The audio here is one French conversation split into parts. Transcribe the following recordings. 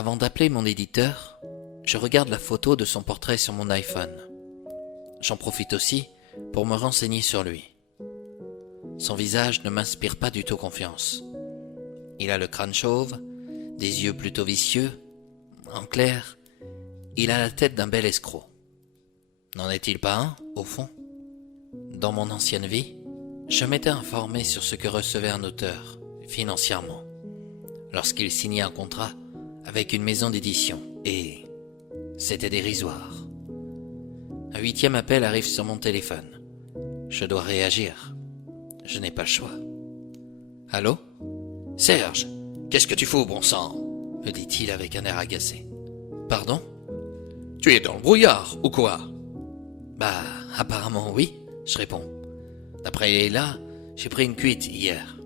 Avant d'appeler mon éditeur, je regarde la photo de son portrait sur mon iPhone. J'en profite aussi pour me renseigner sur lui. Son visage ne m'inspire pas du tout confiance. Il a le crâne chauve, des yeux plutôt vicieux. En clair, il a la tête d'un bel escroc. N'en est-il pas un, au fond? Dans mon ancienne vie, je m'étais informé sur ce que recevait un auteur, financièrement, lorsqu'il signait un contrat avec une maison d'édition, et c'était dérisoire. Un 8e appel arrive sur mon téléphone. Je dois réagir. Je n'ai pas le choix. Allô? Serge, qu'est-ce que tu fous, bon sang? Me dit-il avec un air agacé. Pardon? Tu es dans le brouillard, ou quoi? Bah, apparemment oui, je réponds. D'après là, j'ai pris une cuite hier.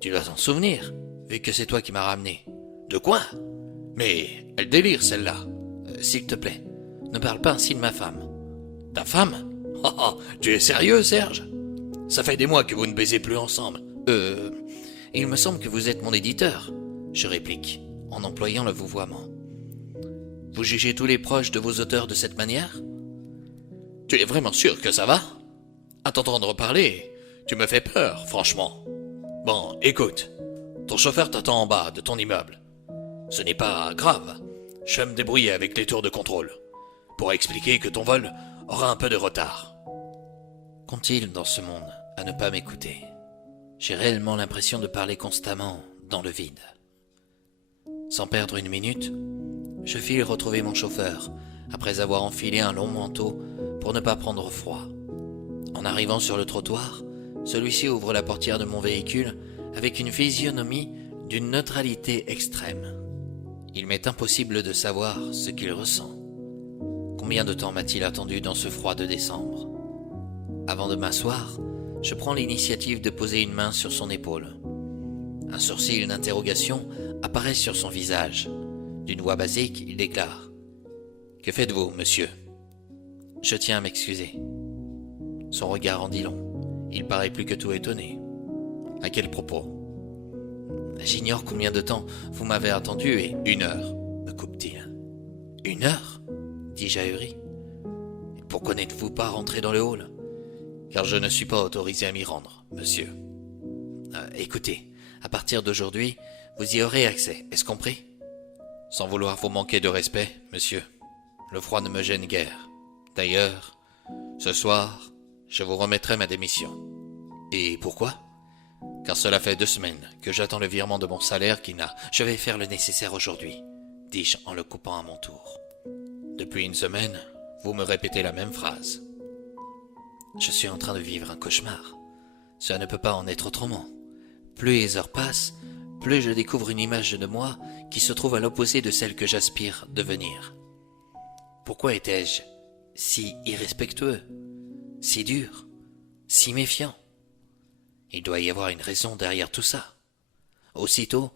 Tu dois t'en souvenir, vu que c'est toi qui m'as ramené. De quoi? Mais elle délire celle-là. S'il te plaît, ne parle pas ainsi de ma femme. Ta femme? Oh, oh, tu es sérieux, Serge? Ça fait des mois que vous ne baisez plus ensemble. Il me semble que vous êtes mon éditeur, je réplique, en employant le vouvoiement. Vous jugez tous les proches de vos auteurs de cette manière? Tu es vraiment sûr que ça va? À t'entendre parler, tu me fais peur, franchement. Bon, écoute, ton chauffeur t'attend en bas de ton immeuble. Ce n'est pas grave, je vais me débrouiller avec les tours de contrôle, pour expliquer que ton vol aura un peu de retard. Qu'ont-ils dans ce monde à ne pas m'écouter? J'ai réellement l'impression de parler constamment dans le vide. Sans perdre une minute, je file retrouver mon chauffeur, après avoir enfilé un long manteau pour ne pas prendre froid. En arrivant sur le trottoir, celui-ci ouvre la portière de mon véhicule avec une physionomie d'une neutralité extrême. Il m'est impossible de savoir ce qu'il ressent. Combien de temps m'a-t-il attendu dans ce froid de décembre? Avant de m'asseoir, je prends l'initiative de poser une main sur son épaule. Un sourcil d'interrogation apparaît sur son visage. D'une voix basique, il déclare « Que faites-vous, monsieur ?» Je tiens à m'excuser. Son regard en dit long. Il paraît plus que tout étonné. À quel propos? J'ignore combien de temps vous m'avez attendu et... 1 heure, me coupe-t-il. 1 heure? Dis-je ahuri. Pourquoi n'êtes-vous pas rentré dans le hall? Car je ne suis pas autorisé à m'y rendre, monsieur. Écoutez, à partir d'aujourd'hui, vous y aurez accès, est-ce compris? Sans vouloir vous manquer de respect, monsieur, le froid ne me gêne guère. D'ailleurs, ce soir, je vous remettrai ma démission. Et pourquoi? Car cela fait 2 semaines que j'attends le virement de mon salaire qui n'a... Je vais faire le nécessaire aujourd'hui, dis-je en le coupant à mon tour. Depuis 1 semaine, vous me répétez la même phrase. Je suis en train de vivre un cauchemar. Cela ne peut pas en être autrement. Plus les heures passent, plus je découvre une image de moi qui se trouve à l'opposé de celle que j'aspire devenir. Pourquoi étais-je si irrespectueux, si dur, si méfiant? Il doit y avoir une raison derrière tout ça. Aussitôt,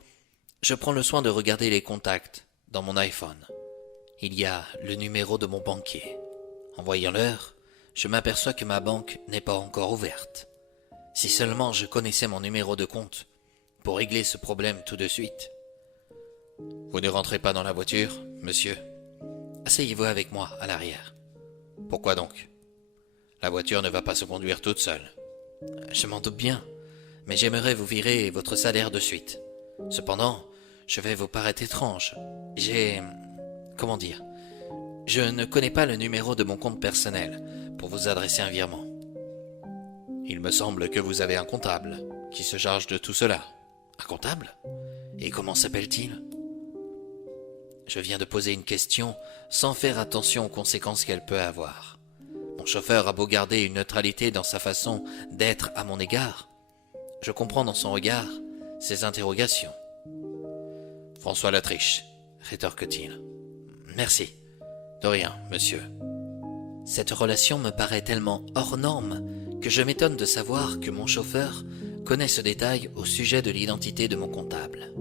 je prends le soin de regarder les contacts dans mon iPhone. Il y a le numéro de mon banquier. En voyant l'heure, je m'aperçois que ma banque n'est pas encore ouverte. Si seulement je connaissais mon numéro de compte pour régler ce problème tout de suite. Vous ne rentrez pas dans la voiture, monsieur? Asseyez-vous avec moi à l'arrière. Pourquoi donc? La voiture ne va pas se conduire toute seule. Je m'en doute bien, mais j'aimerais vous virer votre salaire de suite. Cependant, je vais vous paraître étrange. Comment dire? Je ne connais pas le numéro de mon compte personnel pour vous adresser un virement. Il me semble que vous avez un comptable qui se charge de tout cela. Un comptable? Et comment s'appelle-t-il? Je viens de poser une question sans faire attention aux conséquences qu'elle peut avoir. Mon chauffeur a beau garder une neutralité dans sa façon d'être à mon égard. Je comprends dans son regard ses interrogations. François Latriche, rétorque-t-il. Merci. De rien, monsieur. Cette relation me paraît tellement hors norme que je m'étonne de savoir que mon chauffeur connaît ce détail au sujet de l'identité de mon comptable.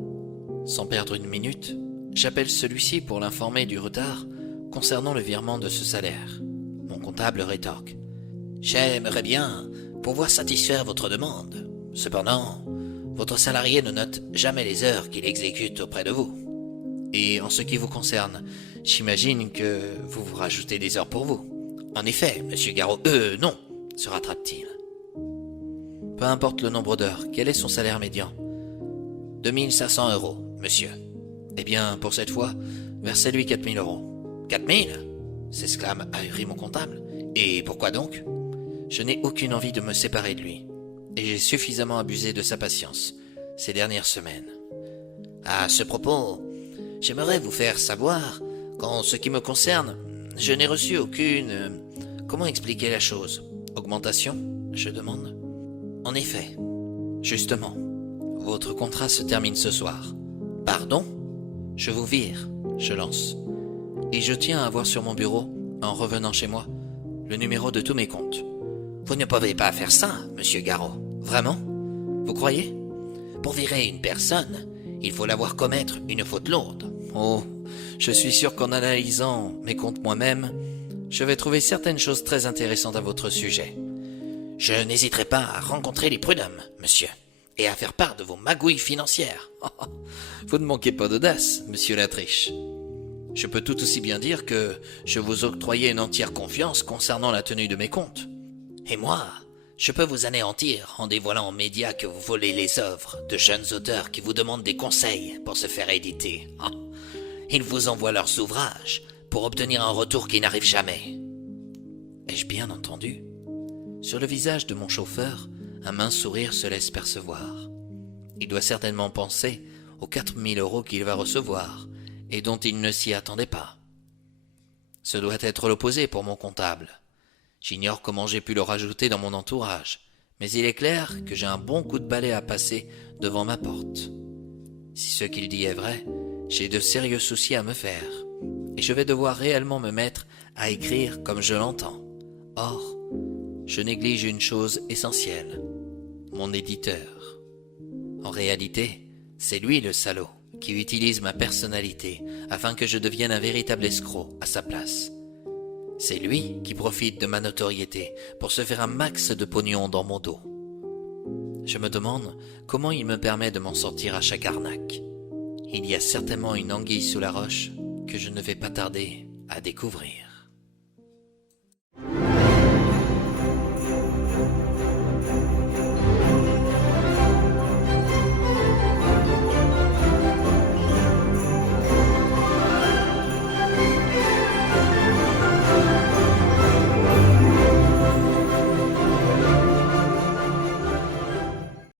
Sans perdre une minute, j'appelle celui-ci pour l'informer du retard concernant le virement de ce salaire. Mon comptable rétorque. J'aimerais bien pouvoir satisfaire votre demande. Cependant, votre salarié ne note jamais les heures qu'il exécute auprès de vous. Et en ce qui vous concerne, j'imagine que vous vous rajoutez des heures pour vous. En effet, monsieur Garot, non, se rattrape-t-il. Peu importe le nombre d'heures, quel est son salaire médian? 2500 euros, monsieur. Eh bien, pour cette fois, versez-lui 4000 euros. 4000? S'exclame ahuri mon comptable. Et pourquoi donc? Je n'ai aucune envie de me séparer de lui, et j'ai suffisamment abusé de sa patience ces dernières semaines. À ce propos, j'aimerais vous faire savoir qu'en ce qui me concerne, je n'ai reçu aucune... Comment expliquer la chose? Augmentation, je demande. En effet, justement, votre contrat se termine ce soir. Pardon? Je vous vire, je lance. Et je tiens à avoir sur mon bureau, en revenant chez moi, le numéro de tous mes comptes. Vous ne pouvez pas faire ça, monsieur Garot. Vraiment? Vous croyez? Pour virer une personne, il faut la voir commettre une faute lourde. Oh, je suis sûr qu'en analysant mes comptes moi-même, je vais trouver certaines choses très intéressantes à votre sujet. Je n'hésiterai pas à rencontrer les prud'hommes, monsieur, et à faire part de vos magouilles financières. Vous ne manquez pas d'audace, monsieur Latriche. Je peux tout aussi bien dire que je vous octroyais une entière confiance concernant la tenue de mes comptes. Et moi, je peux vous anéantir en dévoilant aux médias que vous volez les œuvres de jeunes auteurs qui vous demandent des conseils pour se faire éditer. Ils vous envoient leurs ouvrages pour obtenir un retour qui n'arrive jamais. Ai-je bien entendu? Sur le visage de mon chauffeur, un mince sourire se laisse percevoir. Il doit certainement penser aux 4000 euros qu'il va recevoir et dont il ne s'y attendait pas. Ce doit être l'opposé pour mon comptable. J'ignore comment j'ai pu le rajouter dans mon entourage, mais il est clair que j'ai un bon coup de balai à passer devant ma porte. Si ce qu'il dit est vrai, j'ai de sérieux soucis à me faire, et je vais devoir réellement me mettre à écrire comme je l'entends. Or, je néglige une chose essentielle, mon éditeur. En réalité, c'est lui le salaud qui utilise ma personnalité afin que je devienne un véritable escroc à sa place. C'est lui qui profite de ma notoriété pour se faire un max de pognon dans mon dos. Je me demande comment il me permet de m'en sortir à chaque arnaque. Il y a certainement une anguille sous la roche que je ne vais pas tarder à découvrir.